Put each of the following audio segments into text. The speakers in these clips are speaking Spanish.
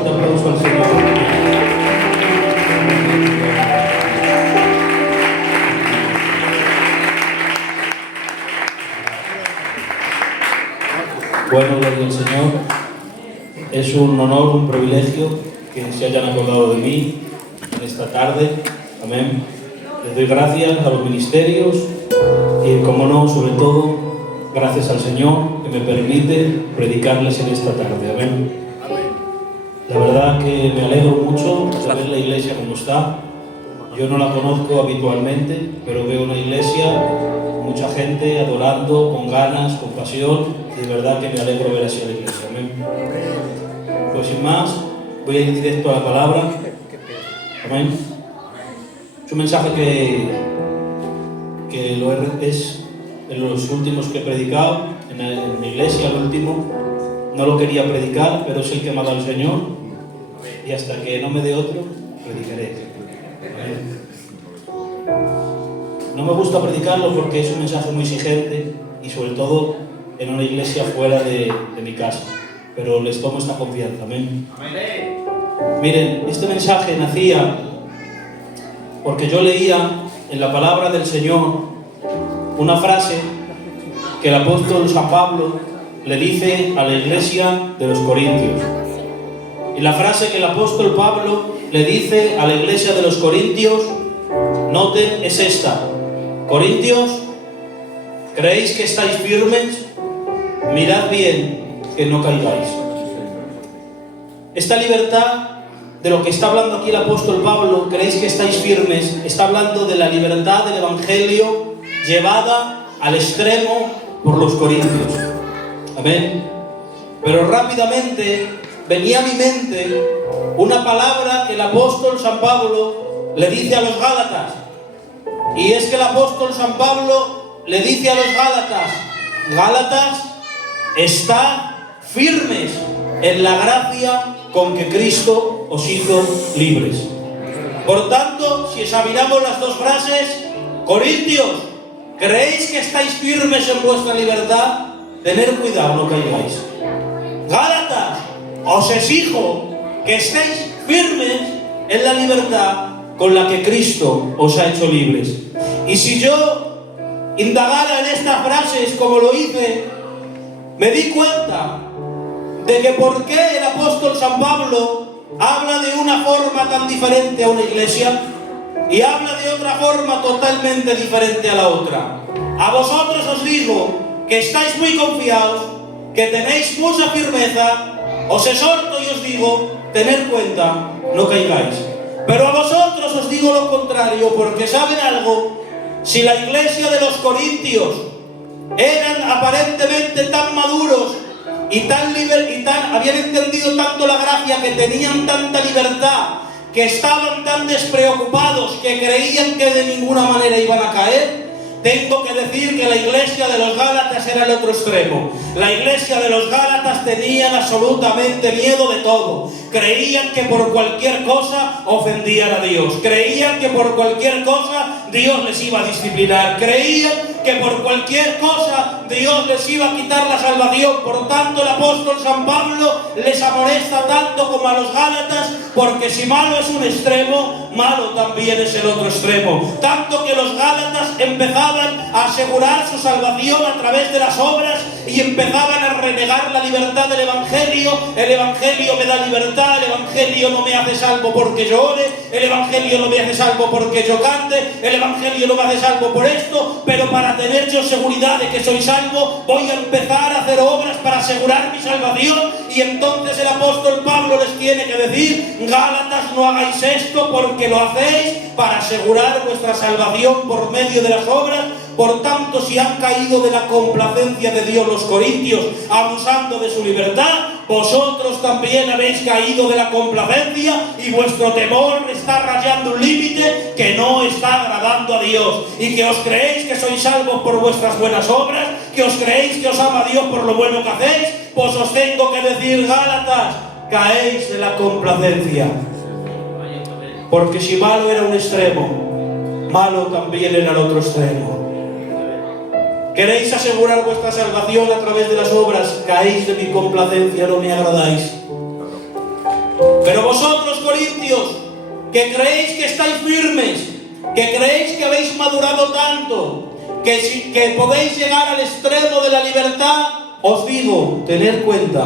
fuerte aplauso al Señor. Bueno, gloria al Señor. Es un honor, un privilegio que se hayan acordado de mí en esta tarde. Amén. Les doy gracias a los ministerios y, como no, sobre todo, gracias al Señor que me permite predicarles en esta tarde. Amén. La verdad que me alegro mucho de ver la iglesia como está. Yo no la conozco habitualmente, pero veo una iglesia, mucha gente adorando con ganas, con pasión. De verdad que me alegro ver así a la iglesia. Amén. Pues sin más, voy a ir directo a la palabra. Amén. Es un mensaje que es en los últimos que he predicado, en mi iglesia, el último. No lo quería predicar, pero es el que me ha dado el Señor. Y hasta que no me dé otro, predicaré. Amén. No me gusta predicarlo porque es un mensaje muy exigente y sobre todo en una iglesia fuera de mi casa. Pero les tomo esta confianza. Amén. Miren, este mensaje nacía porque yo leía en la palabra del Señor una frase que el apóstol San Pablo le dice a la iglesia de los Corintios. Y la frase que el apóstol Pablo le dice a la iglesia de los Corintios, noten, es esta: Corintios, ¿creéis que estáis firmes? Mirad bien que no caigáis. Esta libertad de lo que está hablando aquí el apóstol Pablo, ¿creéis que estáis firmes? Está hablando de la libertad del Evangelio llevada al extremo por los corintios. Amén. Pero rápidamente venía a mi mente una palabra que el apóstol San Pablo le dice a los Gálatas. Y es que el apóstol San Pablo le dice a los Gálatas: Gálatas, estad firmes en la gracia con que Cristo os hizo libres. Por tanto, si examinamos las dos frases, Corintios, ¿creéis que estáis firmes en vuestra libertad? Tened cuidado, no caigáis. Gálatas, os exijo que estéis firmes en la libertad con la que Cristo os ha hecho libres. Y si yo indagara en estas frases como lo hice, me di cuenta de que por qué el apóstol San Pablo habla de una forma tan diferente a una iglesia y habla de otra forma totalmente diferente a la otra. A vosotros os digo que estáis muy confiados, que tenéis mucha firmeza, os exhorto y os digo, tened cuenta, no caigáis. Pero a vosotros os digo lo contrario, porque ¿saben algo? Si la iglesia de los Corintios eran aparentemente tan maduros y habían entendido tanto la gracia, que tenían tanta libertad, que estaban tan despreocupados, que creían que de ninguna manera iban a caer, tengo que decir que la iglesia de los Gálatas era el otro extremo. La iglesia de los Gálatas tenían absolutamente miedo de todo. Creían que por cualquier cosa ofendían a Dios. Creían que por cualquier cosa Dios les iba a disciplinar. Creían que por cualquier cosa Dios les iba a quitar la salvación. Por tanto, el apóstol San Pablo les amonesta tanto como a los Gálatas, porque si malo es un extremo, malo también es el otro extremo. Tanto que los Gálatas empezaban a asegurar su salvación a través de las obras y empezaban a renegar la libertad del Evangelio. El Evangelio me da libertad, el Evangelio no me hace salvo porque yo ore, el Evangelio no me hace salvo porque yo cante, el Evangelio no me hace salvo por esto, pero para tener yo seguridad de que soy salvo, voy a empezar a hacer obras para asegurar mi salvación. Y entonces el apóstol Pablo les tiene que decir: Gálatas, no hagáis esto porque lo hacéis para asegurar vuestra salvación por medio de las obras. Por tanto, si han caído de la complacencia de Dios los corintios, abusando de su libertad, vosotros también habéis caído de la complacencia y vuestro temor está rayando un límite que no está agradando a Dios. Y que os creéis que sois salvos por vuestras buenas obras, que os creéis que os ama Dios por lo bueno que hacéis, pues os tengo que decir, Gálatas, caéis de la complacencia. Porque si malo era un extremo, malo también era el otro extremo. ¿Queréis asegurar vuestra salvación a través de las obras? Caéis de mi complacencia, no me agradáis. Pero vosotros, corintios, que creéis que estáis firmes, que creéis que habéis madurado tanto, que podéis llegar al extremo de la libertad, os digo, tened cuenta,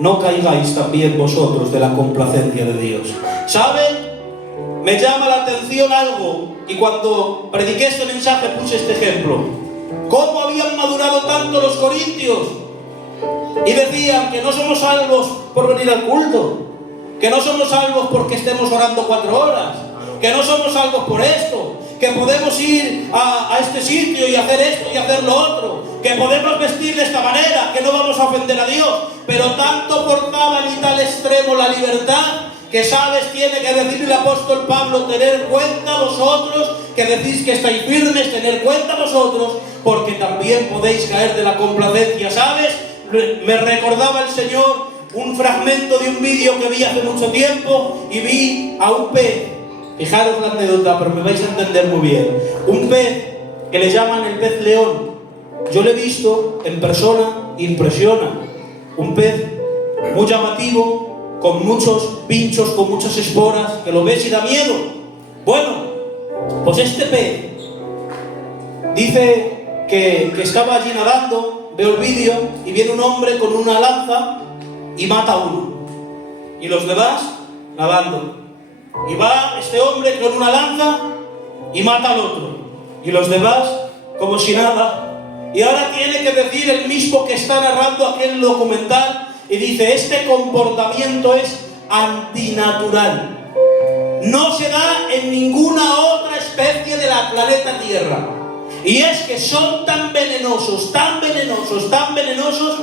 no caigáis también vosotros de la complacencia de Dios. ¿Saben? Me llama la atención algo, y cuando prediqué este mensaje puse este ejemplo. ¿Cómo habían madurado tanto los corintios? Y decían que no somos salvos por venir al culto, que no somos salvos porque estemos orando 4 horas, que no somos salvos por esto, que podemos ir a este sitio y hacer esto y hacer lo otro, que podemos vestir de esta manera, que no vamos a ofender a Dios. Pero tanto portaban y tal extremo la libertad, que sabes, tiene que decir el apóstol Pablo, tener cuenta vosotros, que decís que estáis firmes, tener cuenta vosotros, porque también podéis caer de la complacencia. ¿Sabes? Me recordaba el Señor un fragmento de un vídeo que vi hace mucho tiempo, y vi a un pez. Fijaros la anécdota, pero me vais a entender muy bien. Un pez que le llaman el pez león. Yo lo he visto en persona, impresiona. Un pez muy llamativo, con muchos pinchos, con muchas esporas, que lo ves y da miedo. Bueno, pues este pez dice que estaba allí nadando, veo el vídeo, y viene un hombre con una lanza y mata a uno. Y los demás nadando. Y va este hombre con una lanza y mata al otro. Y los demás como si nada. Y ahora tiene que decir el mismo que está narrando aquel documental, y dice, este comportamiento es antinatural. No se da en ninguna otra especie de la planeta Tierra. Y es que son tan venenosos, tan venenosos, tan venenosos,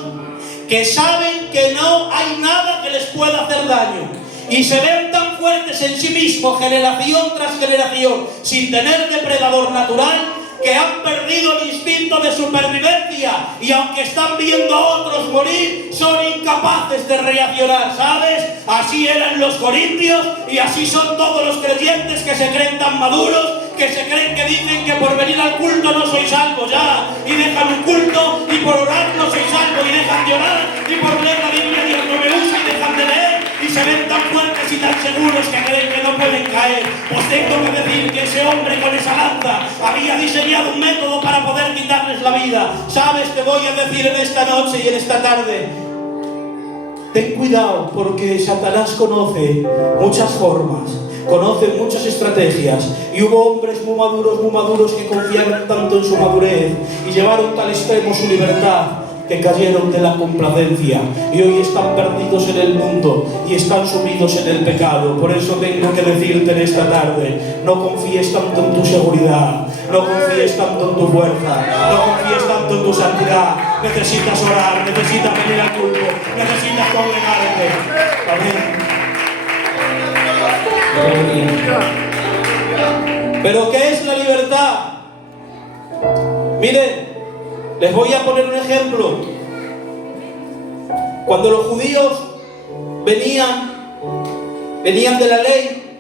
que saben que no hay nada que les pueda hacer daño. Y se ven tan fuertes en sí mismos, generación tras generación, sin tener depredador natural, que han perdido el instinto de supervivencia, y aunque están viendo a otros morir, son incapaces de reaccionar, ¿sabes? Así eran los corintios, y así son todos los creyentes que se creen tan maduros, que se creen, que dicen que por venir al culto no soy salvo ya, y dejan un culto, y por orar no soy salvo, y dejan de orar, y por leer la Biblia Dios no me usa, y dejan de leer, y se ven tan fuertes y tan seguros que creen que no pueden caer. Pues tengo que decir que ese hombre con esa lanza había diseñado un método para poder quitarles la vida. ¿Sabes? Te voy a decir en esta noche y en esta tarde, ten cuidado, porque Satanás conoce muchas formas, conoce muchas estrategias, y hubo hombres muy maduros que confiaron tanto en su madurez y llevaron tal extremo su libertad, que cayeron de la complacencia y hoy están perdidos en el mundo y están sumidos en el pecado. Por eso tengo que decirte en esta tarde, no confíes tanto en tu seguridad, no confíes tanto en tu fuerza, no confíes tanto en tu santidad. Necesitas orar, necesitas venir al culto, necesitas congregarte. Amén. ¿Pero qué es la libertad? Miren, les voy a poner un ejemplo. Cuando los judíos venían de la ley,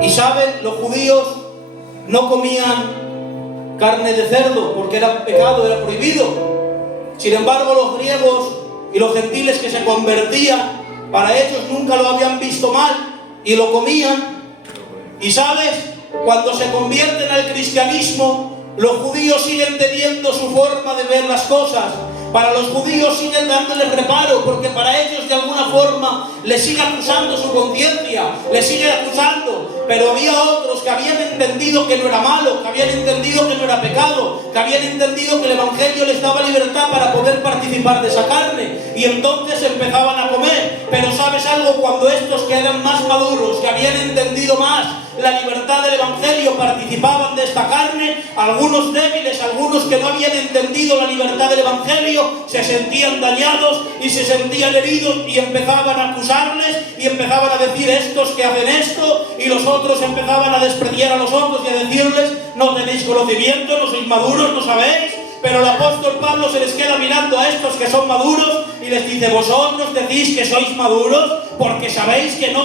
y saben, los judíos no comían carne de cerdo porque era pecado, era prohibido. Sin embargo, los griegos y los gentiles que se convertían, para ellos nunca lo habían visto mal y lo comían. Y sabes, cuando se convierten al cristianismo, los judíos siguen teniendo su forma de ver las cosas. Para los judíos siguen dándoles reparo, porque para ellos de alguna forma les sigue acusando su conciencia, les sigue acusando. Pero había otros que habían entendido que no era malo, que habían entendido que no era pecado, que habían entendido que el Evangelio les daba libertad para poder participar de esa carne, y entonces empezaban a comer. Pero ¿sabes algo? Cuando estos que eran más maduros, que habían entendido más la libertad del Evangelio, participaban de esta carne, algunos débiles, algunos que no habían entendido la libertad del Evangelio, se sentían dañados y se sentían heridos, y empezaban a acusarles y empezaban a decir, estos que hacen esto, y los otros empezaban a despreciar a los otros y a decirles, no tenéis conocimiento, no sois maduros, no sabéis. Pero el apóstol Pablo se les queda mirando a estos que son maduros y les dice: vosotros decís que sois maduros porque sabéis que no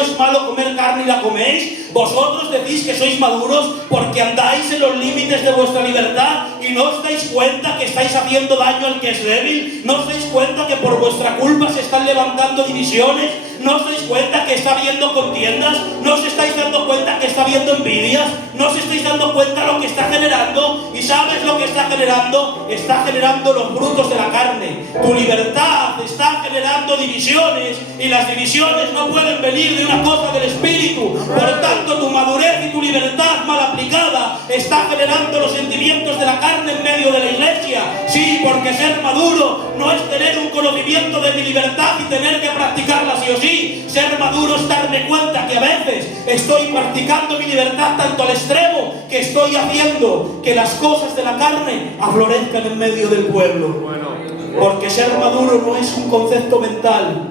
es malo comer carne y la coméis. Vosotros decís que sois maduros porque andáis en los límites de vuestra libertad y no os dais cuenta que estáis haciendo daño al que es débil. No os dais cuenta que por vuestra culpa se están levantando divisiones. No os dais cuenta que está habiendo contiendas. No os estáis dando cuenta que está habiendo envidias. No os estáis dando cuenta lo que está generando. ¿Y sabes lo que está generando? Está generando los frutos de la carne. Tu libertad está generando divisiones, y las divisiones no pueden venir de una cosa del espíritu. Por tanto, tu madurez y tu libertad mal aplicada está generando los sentimientos de la carne en medio de la iglesia. Sí, porque ser maduro no es tener un conocimiento de mi libertad y tener que practicarla sí o sí. Ser maduro es darme cuenta que a veces estoy practicando mi libertad tanto al extremo que estoy haciendo que las cosas de la carne aflorezcan en medio del pueblo. Porque ser maduro no es un concepto mental.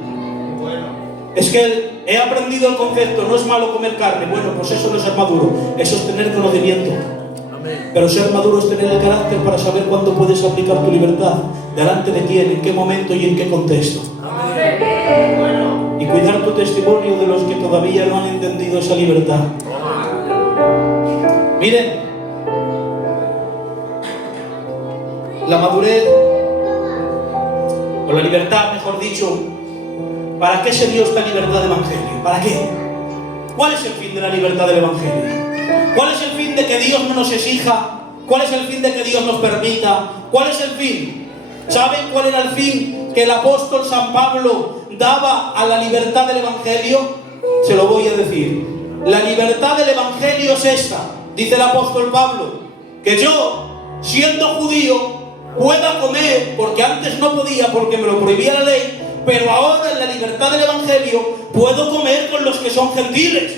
Es que he aprendido el concepto: no es malo comer carne. Bueno, pues eso no es ser maduro, eso es tener conocimiento. Pero ser maduro es tener el carácter para saber cuándo puedes aplicar tu libertad, delante de quién, en qué momento y en qué contexto. Y cuidar tu testimonio de los que todavía no han entendido esa libertad. Miren, la madurez, o la libertad, mejor dicho, ¿para qué se dio esta libertad de evangelio? ¿Para qué? ¿Cuál es el fin de la libertad del evangelio? ¿Cuál es el fin de que Dios no nos exija? ¿Cuál es el fin de que Dios nos permita? ¿Cuál es el fin? ¿Saben cuál era el fin que el apóstol San Pablo daba a la libertad del evangelio? Se lo voy a decir. La libertad del evangelio es esta, dice el apóstol Pablo: que yo, siendo judío, pueda comer, porque antes no podía porque me lo prohibía la ley, pero ahora en la libertad del evangelio puedo comer con los que son gentiles.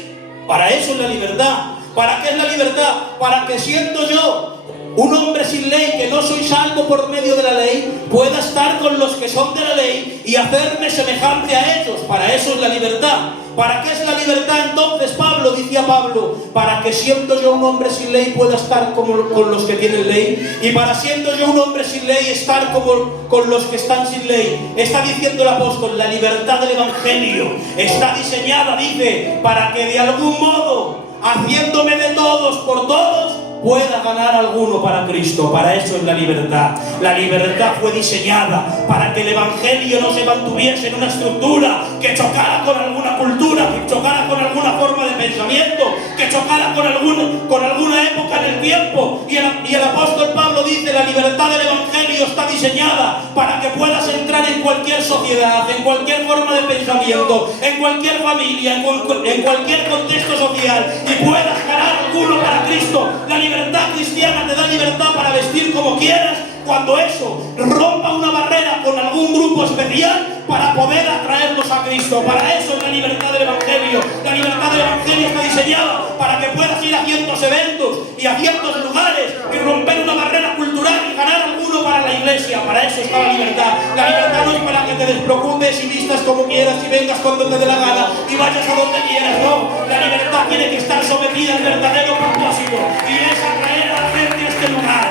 Para eso es la libertad. ¿Para qué es la libertad? Para que, siendo yo un hombre sin ley, que no soy salvo por medio de la ley, pueda estar con los que son de la ley y hacerme semejante a ellos. Para eso es la libertad. ¿Para qué es la libertad entonces, Pablo? Decía Pablo: para que, siendo yo un hombre sin ley, pueda estar con los que tienen ley, y para, siendo yo un hombre sin ley, estar con los que están sin ley. Está diciendo el apóstol: la libertad del evangelio está diseñada, dice, para que de algún modo, haciéndome de todos por todos, pueda ganar alguno para Cristo. Para eso es la libertad. La libertad fue diseñada para que el evangelio no se mantuviese en una estructura que chocara con alguna cultura, que chocara con alguna forma de pensamiento, que chocara con alguna época en el tiempo. Y el apóstol Pablo dice: la libertad del evangelio está diseñada para que puedas entrar en cualquier sociedad, en cualquier forma de pensamiento, en cualquier familia, en cualquier contexto social, y puedas ganar alguno para Cristo. La libertad cristiana te da libertad para vestir como quieras, cuando eso rompa una barrera con algún grupo especial para poder atraerlos a Cristo. Para eso es la libertad del evangelio. La libertad del evangelio está diseñada para que puedas ir a ciertos eventos y a ciertos lugares y romper una barrera cultural y ganar alguno para la iglesia. Para eso está la libertad. La libertad no es para que te despreocupes y vistas como quieras y vengas cuando te dé la gana y vayas a donde quieras. No, la libertad tiene que estar sometida al verdadero propósito, y es atraer a la gente a este lugar.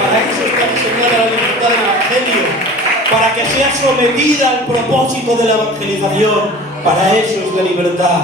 Para eso está diseñada la libertad del evangelio, para que sea sometida al propósito de la evangelización. Para eso es la libertad.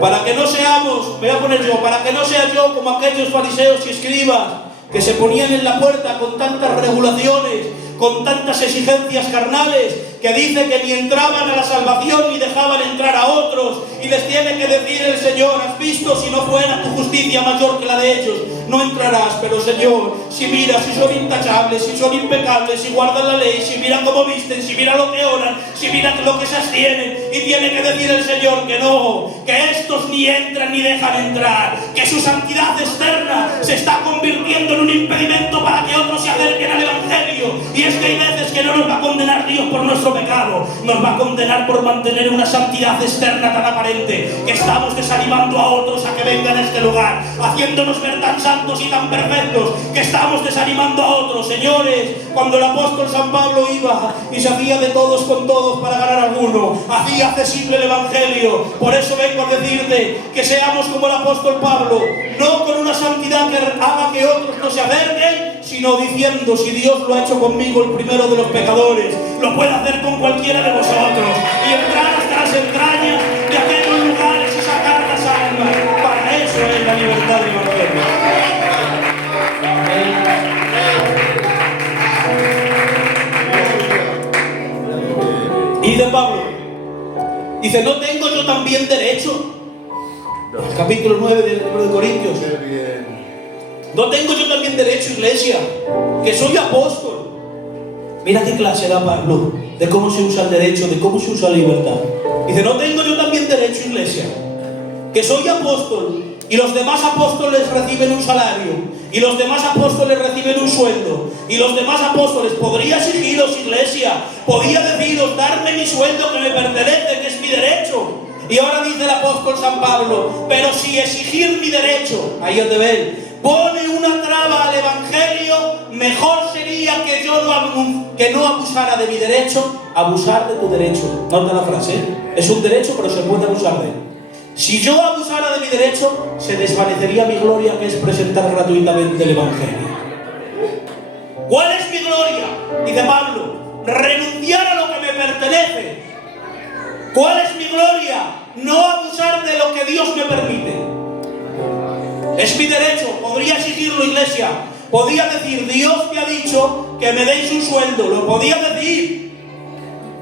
Para que no seamos, me voy a poner yo, para que no sea yo como aquellos fariseos y escribas que se ponían en la puerta con tantas regulaciones, con tantas exigencias carnales, que dice que ni entraban a la salvación ni dejaban entrar a otros, y les tiene que decir el Señor: has visto, si no fuera tu justicia mayor que la de ellos, no entrarás. Pero Señor, si mira, si son intachables, si son impecables, si guardan la ley, si mira cómo visten, si mira lo que oran, si mira lo que se abstienen, y tiene que decir el Señor que no, que estos ni entran ni dejan entrar, que su santidad externa se está convirtiendo en un impedimento para que otros se acerquen al evangelio. Y es que hay veces que no nos va a condenar condenar Dios por nuestro pecado, nos va a condenar por mantener una santidad externa tan aparente, que estamos desanimando a otros a que vengan a este lugar, haciéndonos ver tan santos y tan perfectos, que estamos desanimando a otros. Señores, cuando el apóstol San Pablo iba y se hacía de todos con todos para ganar a alguno, hacía accesible el Evangelio. Por eso vengo a decirte que seamos como el apóstol Pablo, no con una santidad que haga que otros no se acerquen, sino diciendo: si Dios lo ha hecho conmigo, el primero de los pecadores, lo puede hacer con cualquiera de vosotros, y entrar hasta las entrañas de aquellos lugares y sacar las almas. Para eso es la libertad del Evangelio. Y de Pablo dice: ¿no tengo yo también derecho? Capítulo 9 del libro de Corintios. ¿No tengo yo también derecho, iglesia? Que soy apóstol. Mira qué clase da Pablo de cómo se usa el derecho, de cómo se usa la libertad. Dice: ¿no tengo yo también derecho, iglesia? Que soy apóstol, y los demás apóstoles reciben un salario, y los demás apóstoles reciben un sueldo, y los demás apóstoles. Podría exigiros, iglesia, podía deciros: darme mi sueldo que me pertenece, que es mi derecho. Y ahora dice el apóstol San Pablo: pero si exigir mi derecho, ahí os ven, pone una traba al Evangelio, mejor sería que yo no abusara de mi derecho, abusar de tu derecho. Nota la frase, ¿eh? Es un derecho, pero se puede abusar de él. Si yo abusara de mi derecho, se desvanecería mi gloria, que es presentar gratuitamente el Evangelio. ¿Cuál es mi gloria? Dice Pablo: renunciar a lo que me pertenece. ¿Cuál es mi gloria? No abusar de lo que Dios me permite. Es mi derecho, podría exigirlo, iglesia. Podía decir: Dios me ha dicho que me deis un sueldo, lo podía decir.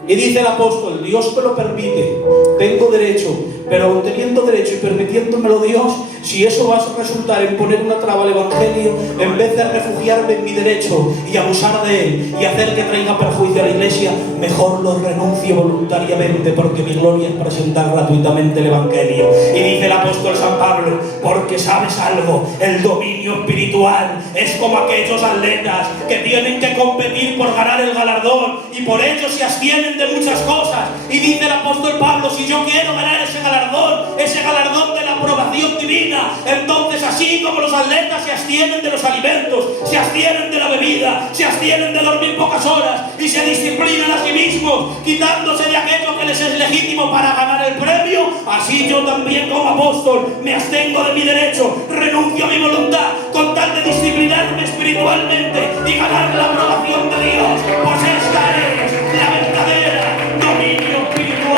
Y dice el apóstol: Dios me lo permite, tengo derecho. Pero aun teniendo derecho y permitiéndomelo Dios, si eso va a resultar en poner una traba al Evangelio, en vez de refugiarme en mi derecho y abusar de él y hacer que traiga perjuicio a la iglesia, mejor lo renuncio voluntariamente, porque mi gloria es presentar gratuitamente el Evangelio. Y dice el apóstol San Pablo: porque sabes algo, el dominio espiritual es como aquellos atletas que tienen que competir por ganar el galardón, y por ello se abstienen de muchas cosas. Y dice el apóstol Pablo: si yo quiero ganar ese galardón de la aprobación divina, entonces, así como los atletas se abstienen de los alimentos, se abstienen de la bebida, se abstienen de dormir pocas horas y se disciplinan a sí mismos, quitándose de aquello que les es legítimo para ganar el premio, así yo también, como apóstol, me abstengo de mi derecho, renuncio a mi voluntad con tal de disciplinarme espiritualmente y ganar la aprobación de Dios. Pues esta es la verdadera dominio espiritual.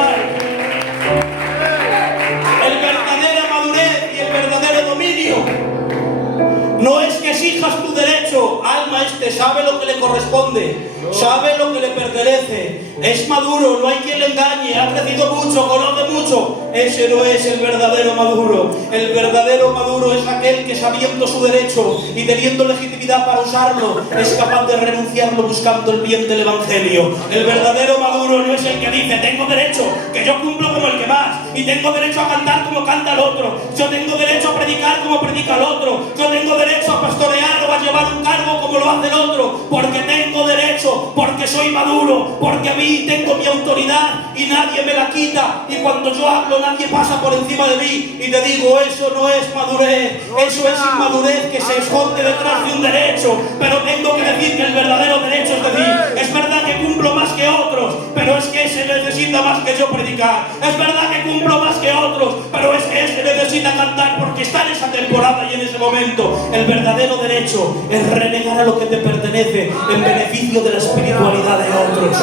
No es que exijas tu derecho, alma, sabe lo que le corresponde, sabe lo que le pertenece, es maduro, no hay quien le engañe, ha crecido mucho, conoce mucho. Ese no es el verdadero maduro. El verdadero maduro es aquel que, sabiendo su derecho y teniendo legitimidad para usarlo, es capaz de renunciarlo buscando el bien del Evangelio. El verdadero maduro no es el que dice: tengo derecho, que yo cumplo como el que más, y tengo derecho a cantar como canta el otro, yo tengo derecho a predicar como predica el otro, yo tengo derecho a pastorear o a llevar un cargo como lo hace el otro, porque tengo derecho, porque soy maduro, porque a mí tengo mi autoridad y nadie me la quita, y cuando yo hablo nadie pasa por encima de mí. Y te digo, eso no es madurez, eso es inmadurez que se esconde detrás de un derecho. Pero tengo que decir que el verdadero derecho, es decir, es verdad que cumplo más que otros, pero es que ese necesita más que yo predicar. Es verdad que cumplo más que otros, pero es que ese necesita cantar porque está en esa temporada y en ese momento. El verdadero derecho es renegar a lo que te pertenece en beneficio de la espiritualidad de otros.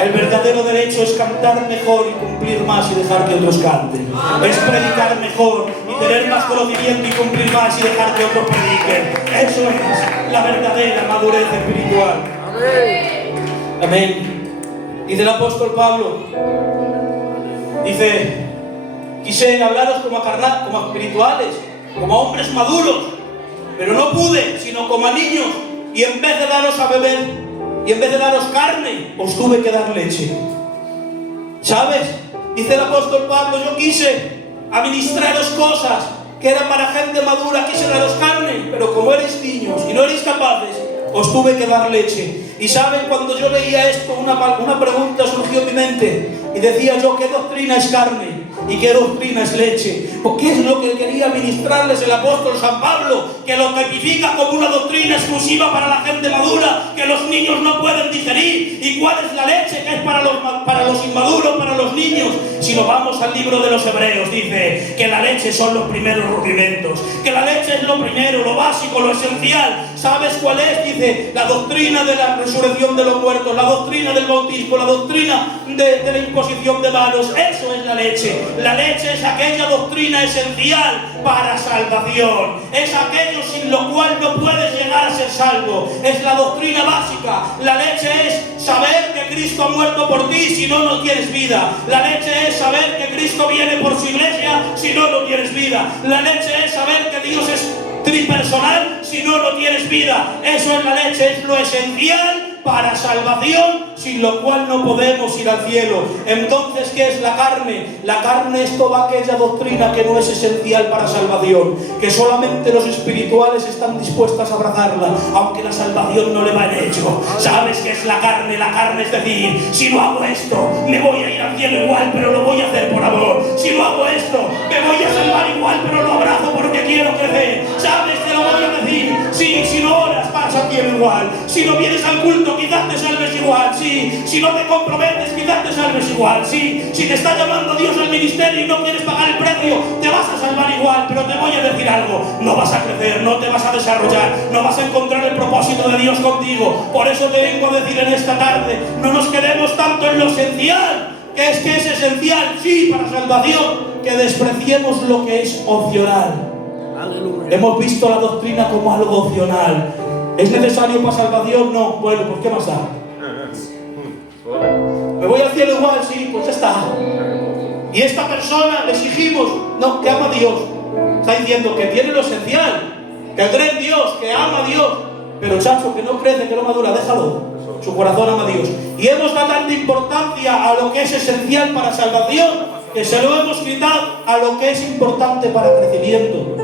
El verdadero derecho es cantar mejor y cumplir más y dejar que otros canten. Es predicar mejor y tener más conocimiento y cumplir más y dejar que otros prediquen. Eso es la verdadera madurez espiritual. Amén. Dice el apóstol Pablo, dice: quise hablaros como a espirituales, como a hombres maduros, pero no pude, sino como a niños, y en vez de daros a beber y en vez de daros carne, os tuve que dar leche. ¿Sabes? Dice el apóstol Pablo: yo quise administraros cosas que eran para gente madura, quise daros carne, pero como eres niños y no eres capaces, os tuve que dar leche. Y saben, cuando yo veía esto, una pregunta surgió en mi mente y decía yo, ¿qué doctrina es carne y qué doctrina es leche? Porque es lo que quería ministrarles el apóstol San Pablo, que lo tipifica como una doctrina exclusiva para la gente madura, que los niños no pueden digerir. ¿Y cuál es la leche? Que es para los inmaduros, para los niños. Si nos vamos al libro de los Hebreos, dice que la leche son los primeros rudimentos, que la leche es lo primero, lo básico, lo esencial. ¿Sabes cuál es? Dice, la doctrina de la resurrección de los muertos, la doctrina del bautismo, la doctrina de la imposición de manos. Eso es la leche. La leche es aquella doctrina esencial para salvación. Es aquello sin lo cual no puedes llegar a ser salvo. Es la doctrina básica. La leche es saber que Cristo ha muerto por ti, si no, no tienes vida. La leche es saber que Cristo viene por su iglesia, si no, no tienes vida. La leche es saber que Dios es tripersonal, si no, no tienes vida. Eso es la leche, es lo esencial para salvación, sin lo cual no podemos ir al cielo. Entonces, ¿qué es la carne? La carne es toda aquella doctrina que no es esencial para salvación, que solamente los espirituales están dispuestos a abrazarla, aunque la salvación no le va en hecho. ¿Sabes qué es la carne? La carne es decir, si no hago esto, me voy a ir al cielo igual, pero lo voy a hacer por amor. Si no hago esto, me voy a salvar igual, pero lo abrazo porque quiero crecer. ¿Sabes? Te lo voy a decir. Sí, si no oras, vas al cielo igual. Si no vienes al culto, quizás te salves igual. Sí, si no te comprometes, quizás te salves igual. Sí, si te está llamando Dios al ministerio y no quieres pagar el precio, te vas a salvar igual. Pero te voy a decir algo, no vas a crecer, no te vas a desarrollar, no vas a encontrar el propósito de Dios contigo. Por eso te vengo a decir en esta tarde, no nos quedemos tanto en lo esencial, que es esencial, sí, para salvación, que despreciemos lo que es opcional. Aleluya. Hemos visto la doctrina como algo opcional. ¿Es necesario para salvación? No. Bueno, pues ¿qué más da? ¿Me voy al cielo igual? Sí, pues ya está. Y esta persona le exigimos, no, que ama a Dios. Está diciendo que tiene lo esencial, que cree en Dios, que ama a Dios. Pero chacho, que no crece, que no madura, déjalo. Su corazón ama a Dios. Y hemos dado tanta importancia a lo que es esencial para salvación, que se lo hemos quitado a lo que es importante para crecimiento.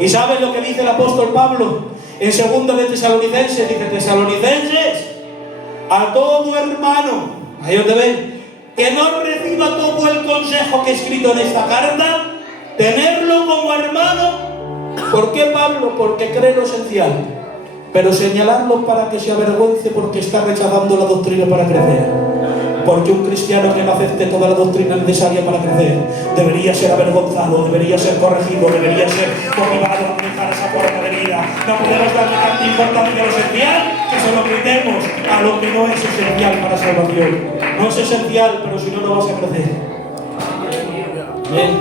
¿Y sabes lo que dice el apóstol Pablo? En 2 de Tesalonicenses, dice: Tesalonicenses, a todo hermano, ahí donde ven, que no reciba todo el consejo que he escrito en esta carta, tenerlo como hermano. ¿Por qué, Pablo? Porque cree lo esencial, pero señalarlo para que se avergüence porque está rechazando la doctrina para crecer. Porque un cristiano que no acepte toda la doctrina necesaria para crecer debería ser avergonzado, debería ser corregido, debería ser motivado a dejar esa forma de vida. No podemos darle tanta importancia a lo esencial que se lo quitemos a lo que no es esencial para salvación. No es esencial, pero si no, no vas a crecer. Bien.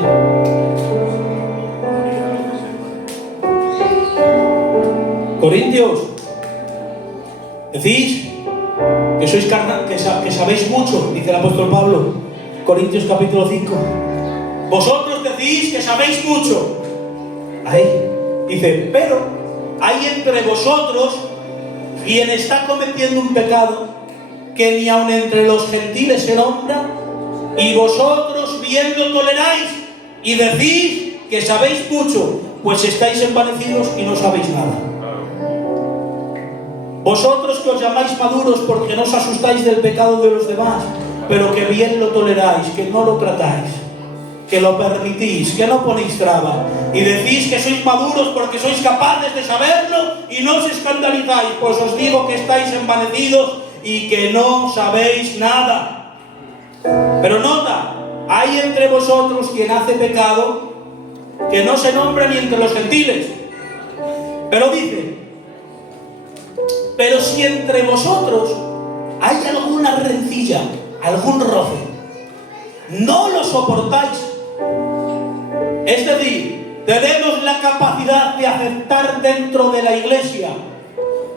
Corintios, decís que sois carnal, que sabéis mucho, dice el apóstol Pablo, Corintios capítulo 5. Vosotros decís que sabéis mucho. Ahí dice, pero hay entre vosotros quien está cometiendo un pecado que ni aun entre los gentiles se nombra, y vosotros bien lo toleráis y decís que sabéis mucho, pues estáis envanecidos y no sabéis nada. Vosotros que os llamáis maduros porque no os asustáis del pecado de los demás, pero que bien lo toleráis, que no lo tratáis, que lo permitís, que no ponéis traba, y decís que sois maduros porque sois capaces de saberlo y no os escandalizáis, pues os digo que estáis envanecidos y que no sabéis nada. Pero nota, hay entre vosotros quien hace pecado que no se nombra ni entre los gentiles, pero dice: pero si entre vosotros hay alguna rencilla, algún roce, no lo soportáis. Es decir, tenemos la capacidad de aceptar dentro de la iglesia,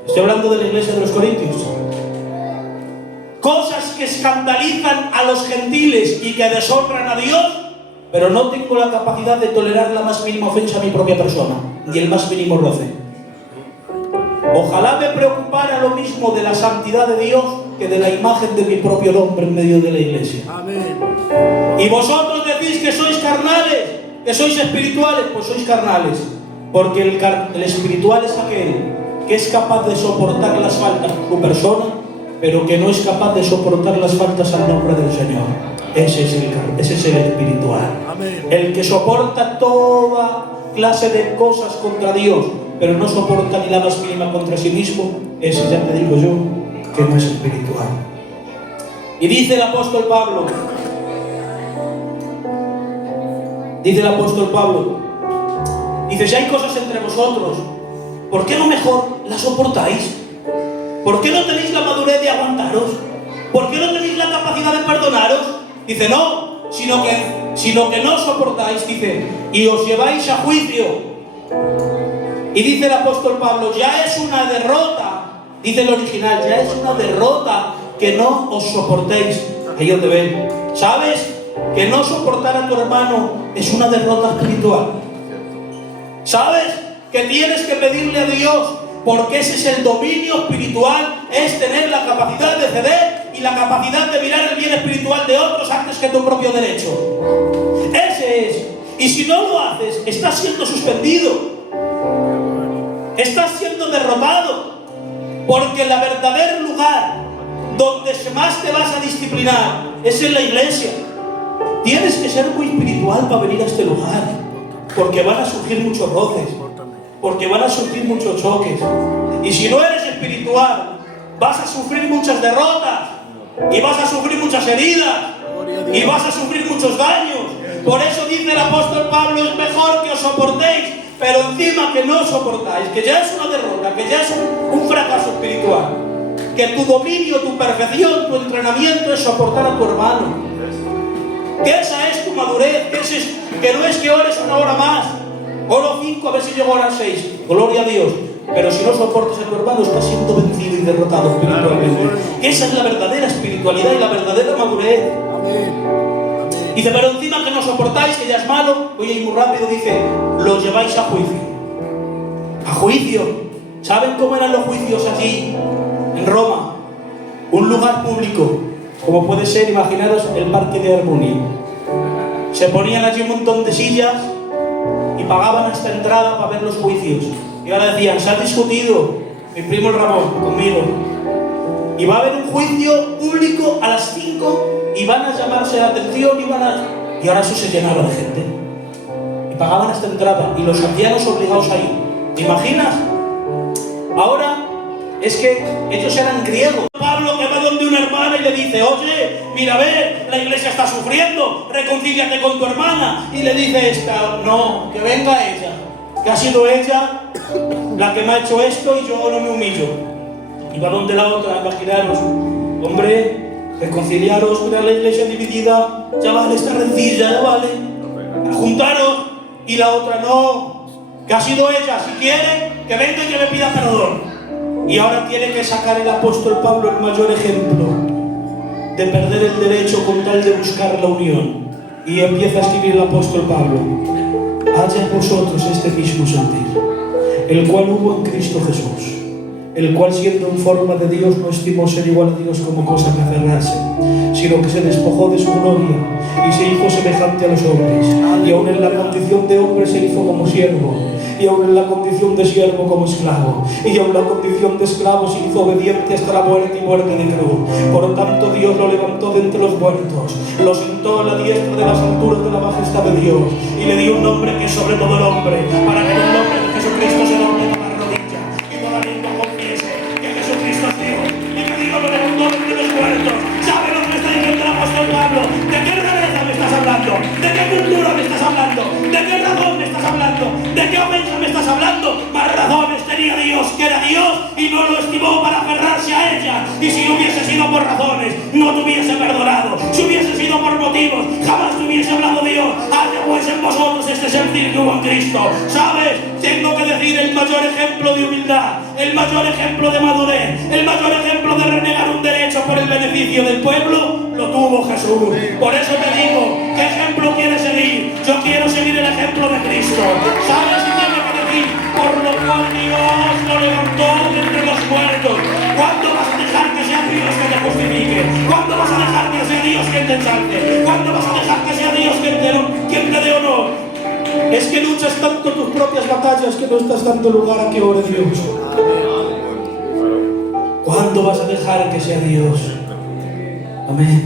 estoy hablando de la iglesia de los Corintios, cosas que escandalizan a los gentiles y que deshonran a Dios, pero no tengo la capacidad de tolerar la más mínima ofensa a mi propia persona, ni el más mínimo roce. Ojalá me preocupara lo mismo de la santidad de Dios que de la imagen de mi propio nombre en medio de la iglesia. Amén. Y vosotros decís que sois carnales, que sois espirituales, pues sois carnales, porque el espiritual es aquel que es capaz de soportar las faltas de tu persona pero que no es capaz de soportar las faltas al nombre del Señor. Ese es el espiritual. El que soporta toda clase de cosas contra Dios, pero no soporta ni la más mínima contra sí mismo, ese ya te digo yo que no es espiritual. Y dice el apóstol Pablo, dice, si hay cosas entre vosotros, ¿por qué no mejor las soportáis? ¿Por qué no tenéis la madurez de aguantaros? ¿Por qué no tenéis la capacidad de perdonaros? Dice, no, sino que no soportáis, dice, y os lleváis a juicio. Y dice el apóstol Pablo, ya es una derrota, dice el original, ya es una derrota que no os soportéis. Ahí donde ven, ¿sabes? Que no soportar a tu hermano es una derrota espiritual. ¿Sabes? Que tienes que pedirle a Dios, porque ese es el dominio espiritual, es tener la capacidad de ceder y la capacidad de mirar el bien espiritual de otros antes que tu propio derecho. Ese es. Y si no lo haces, estás siendo suspendido, estás siendo derrotado, porque el verdadero lugar donde más te vas a disciplinar es en la iglesia. Tienes que ser muy espiritual para venir a este lugar, porque van a surgir muchos roces, porque van a surgir muchos choques. Y si no eres espiritual, vas a sufrir muchas derrotas, y vas a sufrir muchas heridas, y vas a sufrir muchos daños. Por eso dice el apóstol Pablo, es mejor que os soportéis, pero encima que no soportáis, que ya es una derrota, que ya es un fracaso espiritual, que tu dominio, tu perfección, tu entrenamiento es soportar a tu hermano, que esa es tu madurez, que no es que ores una hora más, oro 5 a ver si llego a las 6, gloria a Dios, pero si no soportas a tu hermano estás siendo vencido y derrotado espiritualmente. Que esa es la verdadera espiritualidad y la verdadera madurez. Dice, pero encima que no soportáis, que ya es malo, oye, y muy rápido dice, lo lleváis a juicio. A juicio. ¿Saben cómo eran los juicios allí en Roma? Un lugar público, como puede ser, imaginaros, el Parque de Armonía. Se ponían allí un montón de sillas y pagaban hasta entrada para ver los juicios. Y ahora decían, se ha discutido mi primo el Ramón conmigo, y va a haber un juicio público a las 5 y van a llamarse la atención y ahora eso se llenaba de gente. Y pagaban hasta entrada y los ancianos obligados a ir. ¿Te imaginas? Ahora es que ellos eran griegos. Pablo que va donde una hermana y le dice, oye, mira, a ver, la iglesia está sufriendo, reconcíliate con tu hermana. Y le dice esta, no, que venga ella, que ha sido ella la que me ha hecho esto y yo no me humillo. Y va donde la otra, imaginaros, hombre, reconciliaros, mira la iglesia dividida, ya vale esta rencilla, ya vale, juntaros. Y la otra, no, que ha sido ella, si quiere, que venga y que me pida perdón. Y ahora tiene que sacar el apóstol Pablo el mayor ejemplo de perder el derecho con tal de buscar la unión. Y empieza a escribir el apóstol Pablo, haya en vosotros este mismo sentir, el cual hubo en Cristo Jesús, el cual siendo en forma de Dios no estimó ser igual a Dios como cosa que aferrarse, sino que se despojó de su gloria y se hizo semejante a los hombres, y aun en la condición de hombre se hizo como siervo, y aun en la condición de siervo como esclavo, y aun en la condición de esclavo se hizo obediente hasta la muerte y muerte de cruz. Por tanto Dios lo levantó de entre los muertos, lo sentó a la diestra de las alturas de la majestad de Dios, y le dio un nombre que es sobre todo el hombre, para que en el nombre de Jesucristo se doble toda rodilla y toda lengua confiese que Jesucristo es Dios, y que Dios lo levantó de entre los muertos. ¿Sabe lo que me está diciendo el apóstol Pablo? ¿De qué realeza me estás hablando? ¿De qué cultura me estás hablando? ¿De qué razón me estás hablando? ¿De qué ofensa me estás hablando? Más razones tenía Dios, que era Dios, y no lo estimó para aferrarse a ella. Y si hubiese sido por razones, no te hubiese perdonado. Si hubiese sido por motivos, jamás te hubiese hablado Dios. Haya pues en vosotros este sentir que hubo en Cristo. ¿Sabes? Tengo que decir el mayor ejemplo de humildad, el mayor ejemplo de madurez, el mayor ejemplo de renegar un derecho por el beneficio del pueblo, lo tuvo Jesús. Por eso te digo, ¿qué ejemplo quieres seguir? Yo quiero seguir el ejemplo de Cristo. ¿Sabes? Y tengo que decir, por lo cual Dios lo levantó de entre los muertos. ¿Cuándo vas a dejar que sea Dios que te justifique? ¿Cuándo vas a dejar que sea Dios quien te ensalce? ¿Cuándo vas a dejar que sea Dios quien te dé honor? Es que luchas tanto tus propias batallas que no estás dando lugar a que ore Dios. ¿Cuándo ¿Cuándo vas a dejar que sea Dios? Amén.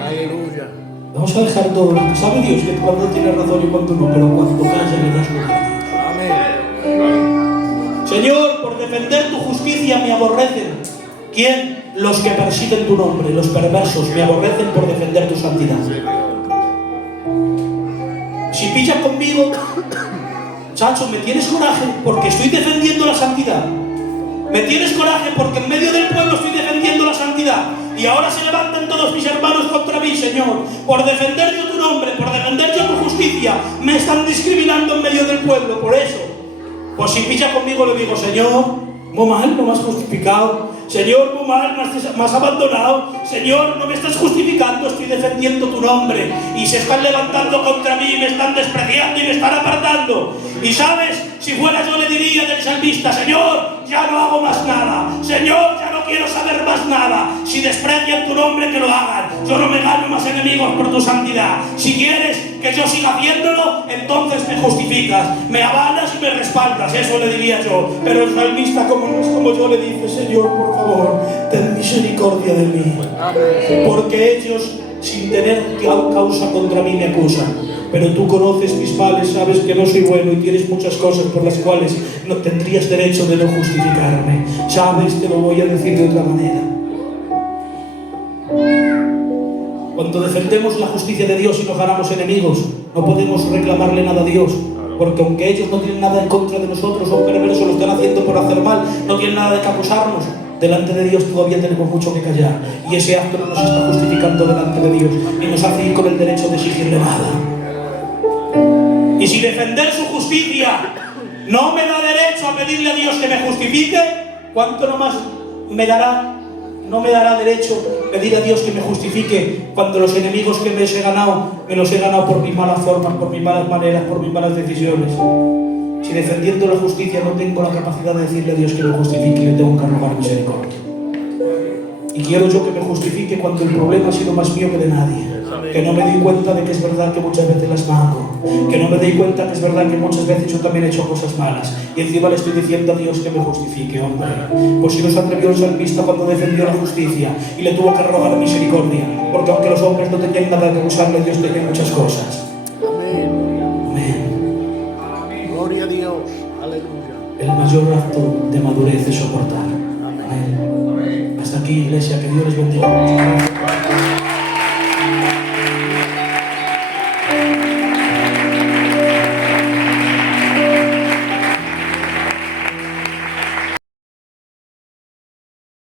Aleluya. Vamos a dejar todo. Sabe Dios que cuando tiene razón y cuando no, pero cuando calla le das lugar a Dios. Amén. Señor, por defender tu justicia me aborrecen. ¿Quién? Los que persiguen tu nombre, los perversos, me aborrecen por defender tu santidad. Si pillas conmigo, chacho, me tienes coraje porque estoy defendiendo la santidad. Me tienes coraje porque en medio del pueblo estoy defendiendo la santidad. Y ahora se levantan todos mis hermanos contra mí, Señor. Por defender yo tu nombre, por defender yo tu justicia, me están discriminando en medio del pueblo. Por eso, pues si pilla conmigo le digo, Señor, muy mal, no me has justificado. Señor, muy mal, me has abandonado. Señor, no me estás justificando, estoy defendiendo tu nombre. Y se están levantando contra mí, me están despreciando y me están apartando. Y sabes, si fuera yo le diría del salmista, Señor, ya no hago más nada. Señor, ya no quiero saber más nada. Si desprecian tu nombre, que lo hagan. Yo no me gano más enemigos por tu santidad. Si quieres que yo siga haciéndolo, entonces me justificas, me avalas y me respaldas. Eso le diría yo. Pero el salmista, como no es como yo, le dice, Señor, por favor, ten misericordia de mí. Porque ellos, sin tener causa contra mí, me acusan. Pero tú conoces mis males, sabes que no soy bueno y tienes muchas cosas por las cuales no tendrías derecho de no justificarme. Sabes, te lo voy a decir de otra manera. Cuando defendemos la justicia de Dios y nos ganamos enemigos, no podemos reclamarle nada a Dios. Porque aunque ellos no tienen nada en contra de nosotros, son perversos, lo están haciendo por hacer mal, no tienen nada de que acusarnos. Delante de Dios todavía tenemos mucho que callar. Y ese acto no nos está justificando delante de Dios, ni nos hace ir con el derecho de exigirle nada. Y si defender su justicia no me da derecho a pedirle a Dios que me justifique, ¿cuánto nomás me dará? No me dará derecho pedir a Dios que me justifique cuando los enemigos que me los he ganado por mis malas formas, por mis malas maneras, por mis malas decisiones. Si defendiendo la justicia no tengo la capacidad de decirle a Dios que me justifique, le tengo que rogar misericordia. Y quiero yo que me justifique cuando el problema ha sido más mío que de nadie. Que no me doy cuenta de que es verdad que muchas veces las hago. Que no me doy cuenta que es verdad que muchas veces yo también he hecho cosas malas. Y encima le estoy diciendo a Dios que me justifique, hombre. Pues si no se atrevió el salmista cuando defendió la justicia y le tuvo que rogar misericordia. Porque aunque los hombres no tenían nada que acusarle, Dios tenía muchas cosas. Amén. Gloria a Dios. Aleluya. El mayor acto de madurez es soportar. Amén. Hasta aquí, iglesia, que Dios les bendiga.